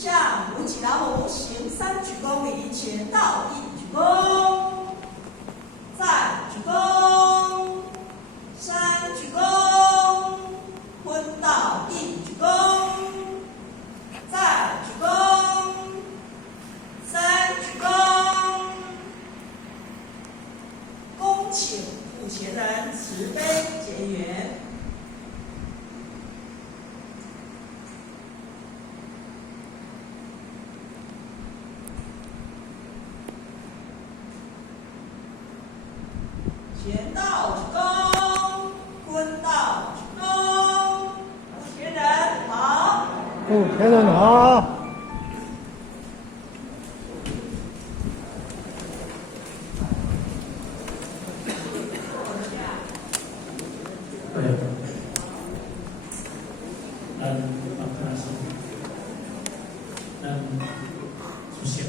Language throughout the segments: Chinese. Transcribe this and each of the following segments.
向无脊梁母行3鞠躬礼，前倒1鞠躬，再鞠躬，3鞠躬，昏倒1鞠躬，再鞠躬，3鞠躬。恭请护前人慈悲结缘。前倒鞠躬，昏倒鞠躬。护前人好，护前人好。对，主席，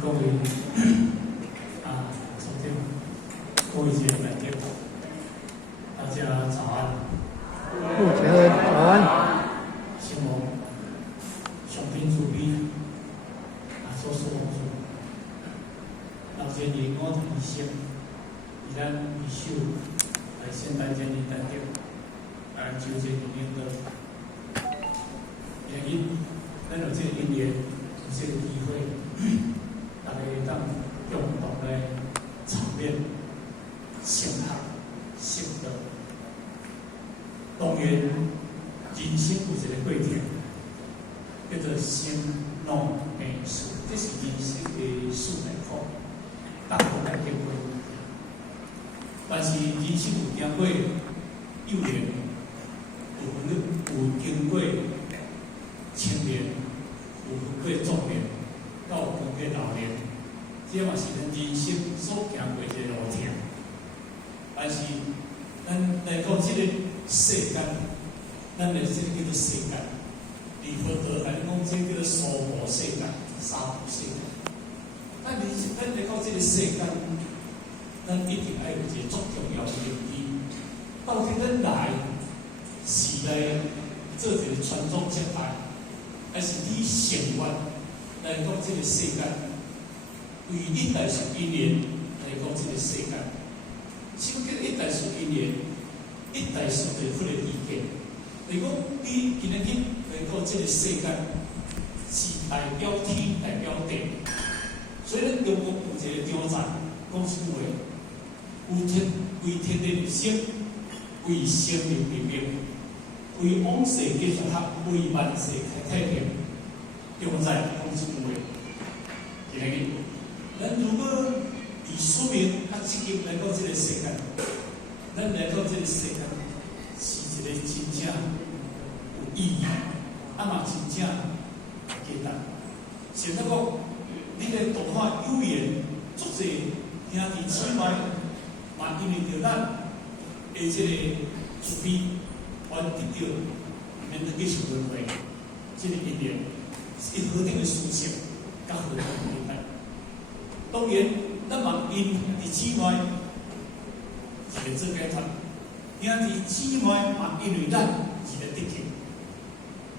各位昨天各位姐妹来电，大家早安。护前人早安。希望上天慈悲，所赐福助。老天爷我提升，以咱一手来现代建立单调，来纠正里面的原因，咱有这个因缘，有这个机会，大家当共同来操练、修学、修德。当然，人生有一个过程，叫做生老病死，这是人生的四大苦。大部来经过，但是人生有经过幼年，有经过青年，有经过壮年，到有经过老年，这嘛是咱人生所行过一个路程。但是咱来到这个世间，咱来这个叫做世间，离合得来讲，这叫做娑婆世界、娑婆世界。咱来到这个世间，咱一定要有一个足重要的目的。到底咱来是来做一个传宗接代，还是你成愿来到这个世间，为一代树因缘来到这个世间？什么叫一代树因缘？一代树就迄个意见。如果你今日来到这个世间，是代表天，代表地。所以，咱中国有一个挑战，讲实话，为天地立心，为生命立命，为往世继续学，为万世开太平。挑战讲实话，今日咱如果以宿命较积极来到这个世界，咱来到这个世界是一个真正有意义，嘛真正简单。现在讲。你个大汉有缘，足侪兄弟姊妹，嘛因为着咱的这个慈悲，还得到免得继续轮回，这个因缘是一何等的殊胜，甲何等的厉害。当然，咱嘛因兄弟姊妹是来做解脱，兄弟姊妹嘛因为咱是来得救，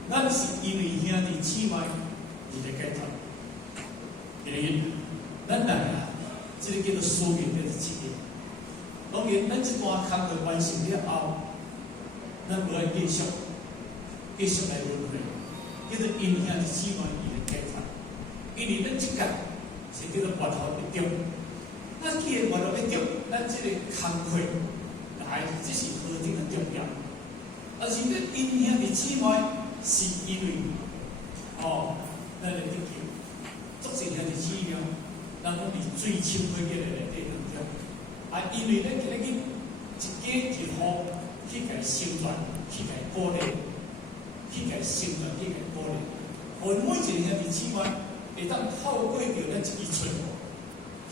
咱是因为兄弟姊妹是来解脱。原因，咱来啊，这个叫做宿命，叫做责任。当然，咱这段工作完成了后，咱无爱继续来轮回，叫做因兄弟姊妹而来解脱。因为咱这届是叫做越来越重，咱既然越来越重，咱这个工作来，这是何等的重要。而且，咱因兄弟姊妹是因为咱来得救。足是兄弟姊妹，咱讲伫最深火嘅内底当中，因为咱今日一家一户去甲生存，去甲鼓励，去甲生存，去甲鼓励，互每一个兄弟姊妹会当透过着咱一支嘴，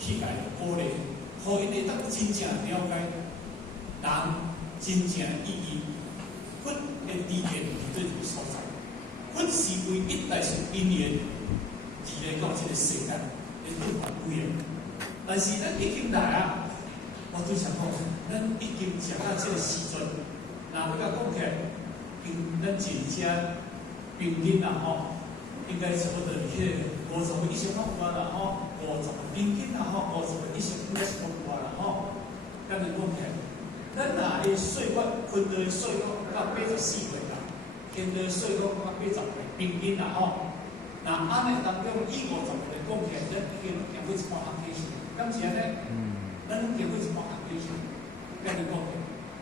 去甲鼓励，互因会当真正了解人真正意义，佛的理念伫对个所在，佛是为一代树因缘。而来到这个世界，你都还有缘。但是咱已经来啊，我对想讲，咱已经食到这个时阵，若要甲讲起来，咱一家平均啦吼，应该差不多迄个50个以上较有啊啦吼，50个平均啦吼，50个以上应该是较有啊啦吼。咱就讲起来，咱若个岁月分到岁月到84岁啦，现在岁月到80岁平均啦吼。那安尼当中以50个来讲起来，咱已经行过一半学期是，敢是安尼？咱行过一半学期是，咱就讲起，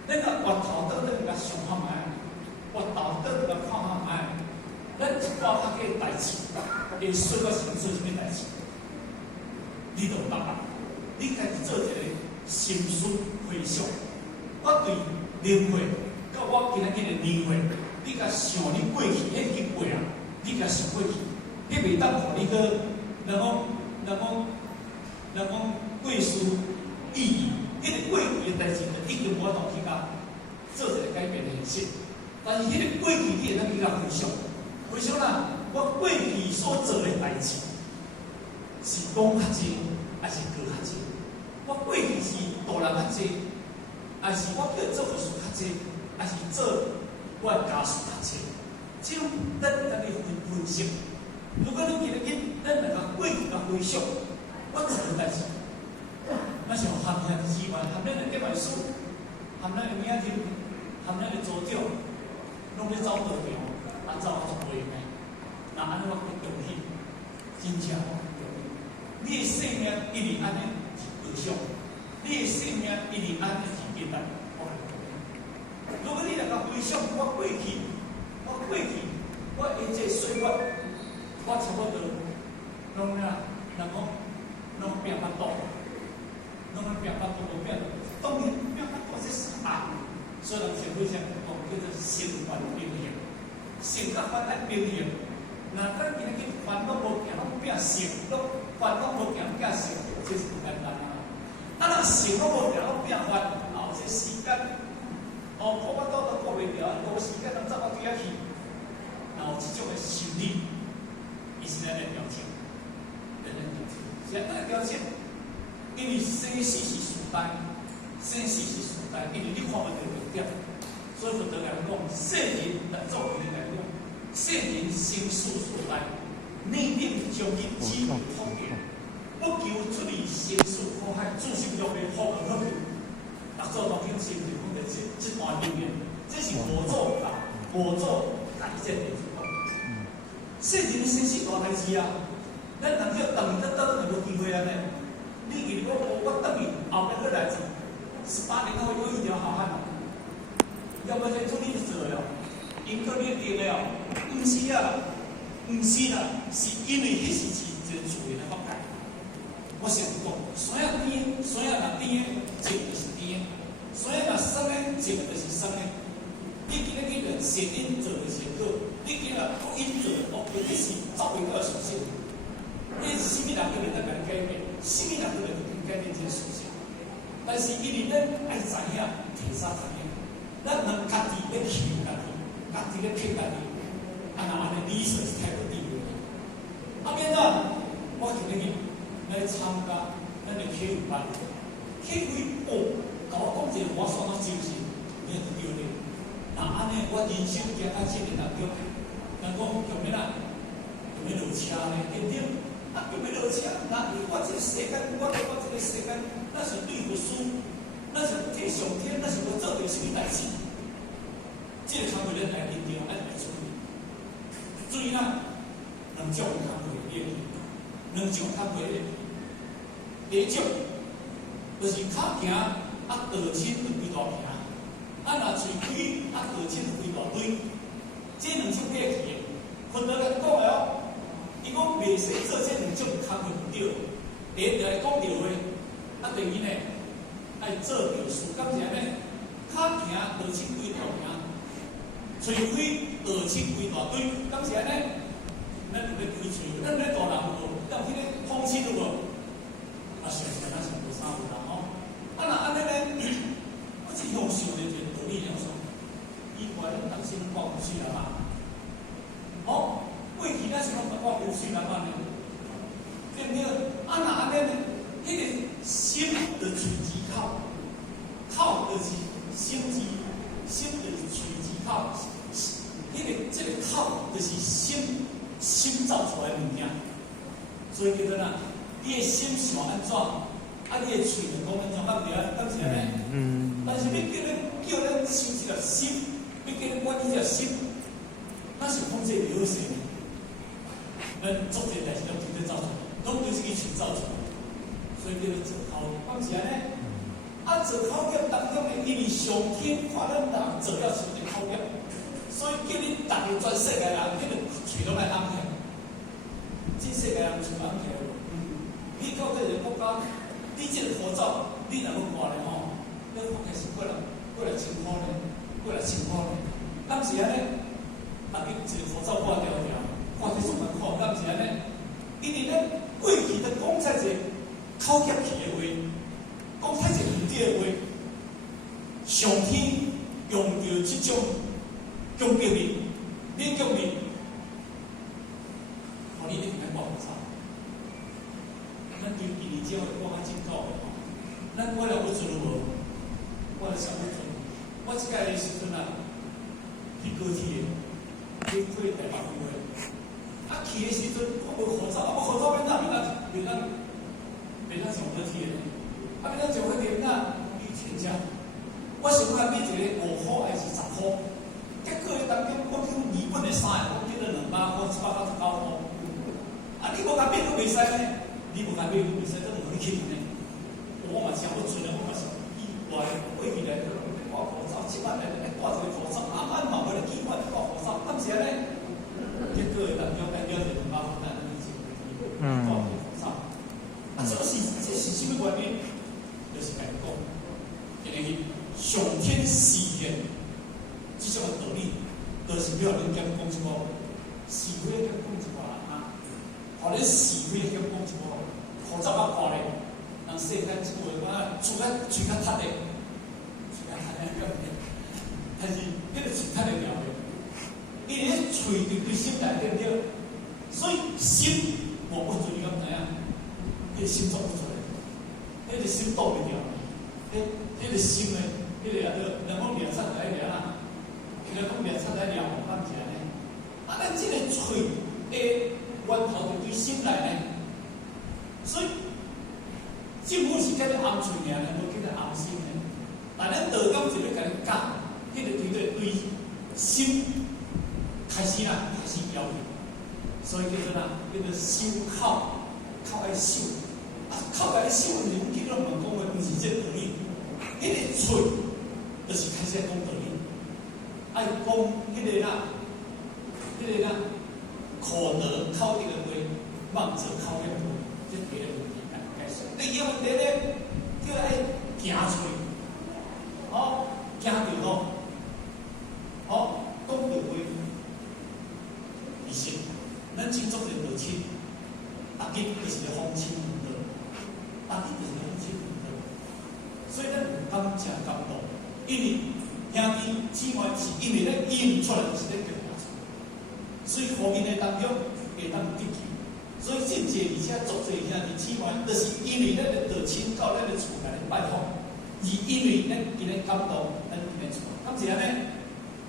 咱若越头倒倒来上看卖，越头倒倒来看看卖，咱一半学期代志，会岁月是做啥物代志？你就答啊，你家己做一个心思回想，我对年岁，到我今仔日的年岁，你甲想你过去迄经过啊，你甲想过去。你袂当互你个，人讲过事意义，迄个过去的代志就已经无法度去甲做一个改变的形式。但是迄个过去你会当去甲回想，回想啦，我过去所做的代志是讲较济，还是做较济？我过去是大人较济，还是我叫做事较济，还是做我家事较济？只有咱当去分析。如果你今日咱来甲过去甲回想，我做个代志，咱像含咱资源、含咱的点位数、含咱的名人、含咱的组长，拢咧走道场，走啊做袂用诶。那安尼我去恭喜，真正我恭喜。你的生命一直安尼是回想，你的生命一直安尼是简单，我恭喜。如果你来甲回想我过去，我的这岁月。我差不多，拢啦，人讲，拢拼法度，拢拼法度无拼，当然拼法度是啥？所以人社会上讲叫做成反并行，成甲反来并行。那咱今日烦恼无行，拢拼成，拢烦恼无行拼成，这是不简单啊！啊，若成拢无行，拢拼烦，后这时间，过法度都过袂了，无时间能怎么对下去？然后这种的心理。伊是咱的标签，咱的标签，是咱的标签。因为生死是时代，生死是时代，因为你看不到终点，所以佛陀来讲，圣人来做人来讲，圣人生死所在，内定将因只为通言，不求出离生死苦海，自心中的福和福。大做当今心里讲的这段经验，这是无做法，无做改正的。圣人生死大代志啊！咱人叫等于得无机会安尼。你如果我等于后面去来做，18年后有一条好汉，要不然做你就做了，因可你定了，毋是啊，毋是啦，是因为迄时是一个自然的发展。我想讲，山啊甜，山啊若甜，种就是甜；山若酸的，种就是酸的。你今日去着善因做的善果，你今日恶因做的恶果，这是走袂到的属性。你是啥物人都袂当甲你改变，啥物人都袂当改变这个属性。但是因为咱爱知影提啥知影，咱能家己要欺负家己，家己要骗家己，安尼理顺是太过低了。啊，变怎？我今日来参加咱的体育班，体育甲我讲一个我所讲精神，你就对了。那安尼，我人生行到这个当中，人讲强要哪？强要落车呢？对不对？啊，强要落车，那我这个世间，我这个世间，那是对不输，那是天上天，那是我做对什么代志？这个工作咱来认定，爱来处理。注意啦，两种工作业，两种工作业。第一种就是脚行啊，道亲就规大行。啊，若喙开啊，道亲就规大堆，这两种业去的，分别来讲的哦。伊讲袂使做这两种工作唔对，第一来讲对话，啊，第二呢爱做对事，敢是安尼？脚行道亲规大行，喙开道亲规大堆，敢是安尼？咱就要开喙，咱咧大人无，但迄个风气都无，啊，想想咱是无啥有啦吼。啊，若安尼咧，我只向想咧就。你了说，伊话咱当时讲无水啦嘛，哦，过去咱是讲讲无水啦嘛呢，对不对？啊，若安尼呢，迄个心的喙齿口，口就是心字，心就是喙齿口，就是心造出来的物件。所以叫做哪，你的心想安怎，你的嘴就讲安怎，对啊，敢是安尼？但是要咱修这个心，要叫咱管理这个心，那是控制不好势。咱做这代志拢直接造出来，拢就是去创造出来。所以叫做做口业，敢是安尼？做口业当中的，因为上天看咱人做了是一个口业，所以叫你逐个全世界人，迄个嘴拢来安起。这世界人嘴安起，你到这个国家，你这个口罩，你若要挂咧吼，你开始过来1000块呢，过来1000块呢，敢是安尼？逐个一个口罩挂条条，挂起2万块，敢是安尼？因为咱过去咧讲出一个口业去的话，讲出一个唔对的话，上天用到这种攻击力、免击力，互你一定要挂口罩。咱对第二招会讲较真够的吼，咱我了要做无？我了想要做。我即届的时阵啊，去高铁，去台北开会。去的时阵，我无口罩，我口罩变哪变哪上高铁的，变哪上高铁哪比天价。我想讲买一个5块还是10块，结果当中我叫日本的衫，我叫了200块、799块。你无甲买都袂使呢，你无甲买都袂使，都唔可以去呢。我嘛想要做呢，我嘛想意外，过去来挂口罩，7万来挂一个口罩，嘛无咧奇怪挂口罩，敢是安尼？结果当中代表就200块，咱挂口罩。这是什么原因？就是甲你讲，因为上天示现这种道理，就是要人讲讲一个是非讲一个啊，互你是非讲一个，口罩啊挂咧，人世间即个话，嘴较塌咧，但是迄个嘴塌咧了咧，因为喙对对心内对对，所以心我不注意咁知影，迄个心做不出来，迄个心倒袂掉，迄个心咧。迄个啊，人讲面出来了啦，人讲面出来了，敢是安尼？咱即个喙的源头就对心内呢，所以政府是叫你安喙尔，无叫你安心呢。但咱道教就要甲你教，迄个对心开始要求，所以叫做叫做修口，口爱修，口爱修，你们今日问讲的，毋是这道理，迄个喙。就是开始讲道理，爱讲迄个可能靠这个话，望者靠这个话，这第一个问题开始。第二个问题咧，叫爱行出去，行着路，讲着话，其实咱真做人道歉，逐日就是咧风清云道，逐日就是咧风清云道，所以咱有感真感动。因为兄弟姊妹是因为咧演出来就是咧叫演出，所以后面的当中会当得救。所以真济而且足济兄弟姊妹，就是因为咱的道亲到咱的厝内来拜访，而因为咱今日感动，咱今日出，敢是安尼？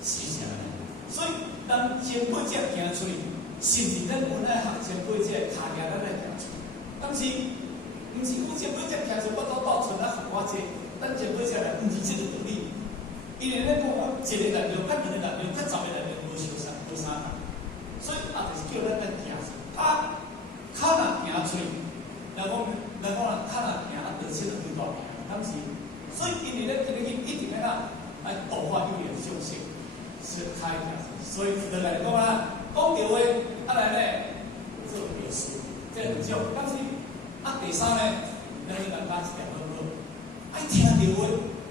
是安尼。所以当前辈者行出去，甚至咱本来学前辈者脚行咱来行出，但是毋是有前辈者行出，我倒厝来学我者。咱前辈者来，毋是这个道理，因为咱讲一个内容、较2个内容、较10个内容无相同，所以就是叫咱行出。脚若行出，人讲脚若行，道切就对道行，但是，所以因为咱今日一定要爱道法有言相信，是开行出。所以就来讲讲着话，来咧做表示，这很少。但是第三咧，咱要人家一条好好。爱听着话，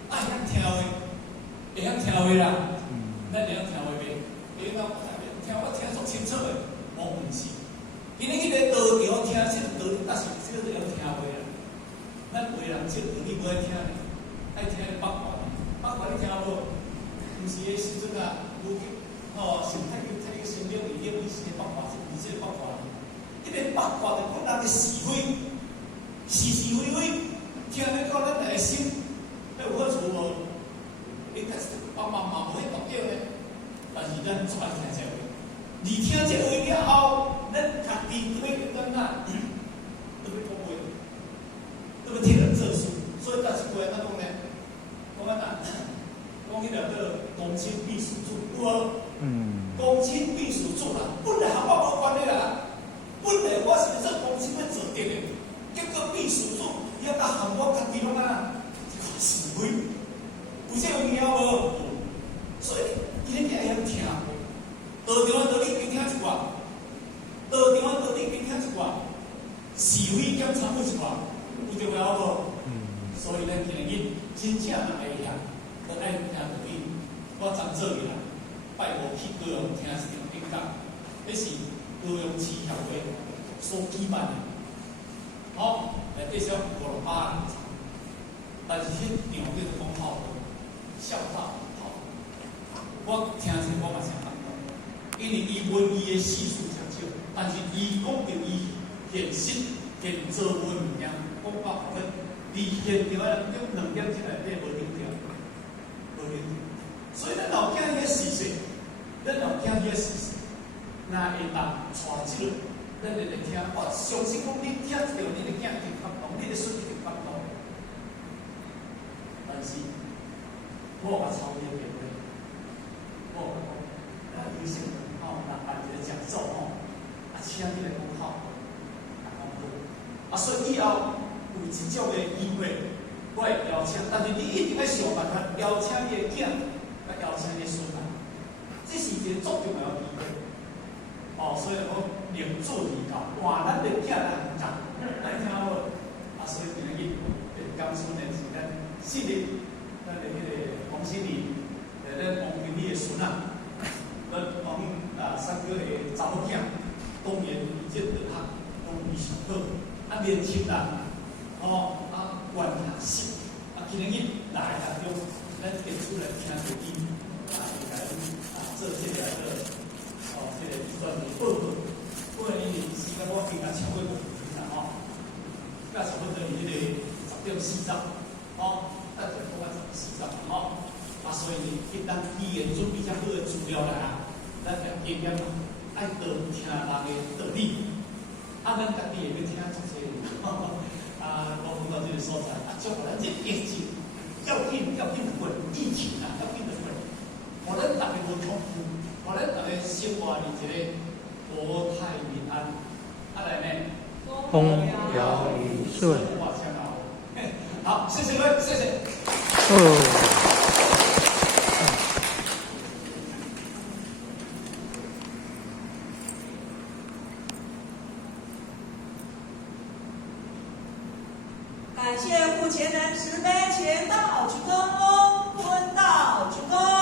爱晓听话，会晓听话啦。咱会晓听话袂？会晓听我听足清楚的，无毋是。因为迄个道条听，这个道理，但是这个会晓听话啦。咱为人这个道理无爱听呢，爱听八卦。八卦你听无？毋是个时阵啊，上太极生理理论是个八卦，是毋是个八卦？迄个八卦就讲人的是非，是非。听你讲，咱内心要有好处无？应该是帮忙无迄重要咧。但是咱做爱听这话，你听这话了后，咱家己都要怎啊？都要讲话，都要替人做事。所以，但是话安怎讲呢？讲啊哪？讲迄条叫公亲秘书处，有无？公亲秘书处啦，本来和我无关系啦。本来我是要做公亲要做得的，结果秘书处要甲和我家己拢啊，是非，有这有影无？所以，伊咧会晓听。道场道理边听一寡，道场道理边听一寡，是非检查每一寡，有着了无？所以咱今日真正若会晓，都爱听道理。我昨做去啦，拜五去高雄听一场演讲，迄是高雄市协会所举办的，好，内底少500人参，但是迄场叫做讲好笑话好，我听者我嘛是感动，因为伊文艺的叙述诚少，但是伊讲着伊现实现做文物件，讲到后尾，离现场的用2点钟内底无溜掉，无溜掉。所以咱老囝伊个事实，咱老囝伊个事实，若会当带即落，咱就会听。我相信讲你听着，你的囝一定感动，你的孙一定感动。但是，我甲操练电话，我讲，有些人吼，若办一个讲座吼，请你来讲好，讲好。所以以后有即种的机会，我会邀请，但是你一定要想办法邀请你的囝。邀请你孙啊，这是一个足重要的机会。所以讲宁做而教，换咱的囝来教，来听好。所以今日甘肃呢是咱昔日咱的迄个黄新礼，咱黄经理的孙啊，咱黄三哥的查某囝，当然伊这大学拢非常好，年轻人，愿学习，今日来当中。咱提出来听着伊，应该做这个这个一段的报告。不然因为时间我今仔超过5分啦甲差不多迄个10:40，咱就讲10:40，所以迄咱语言准备较好的资料来咱就尽量爱多听人的道理，咱家己会要听足济，我讲到这个所在，祝福咱这个业绩。要紧的过，疫情要紧的过，互咱大家无痛苦，互咱大家生活伫一个国泰民安，来呢，风调雨顺。好，谢谢各位，谢谢。感谢付前人慈悲前道鞠躬，坤道鞠躬。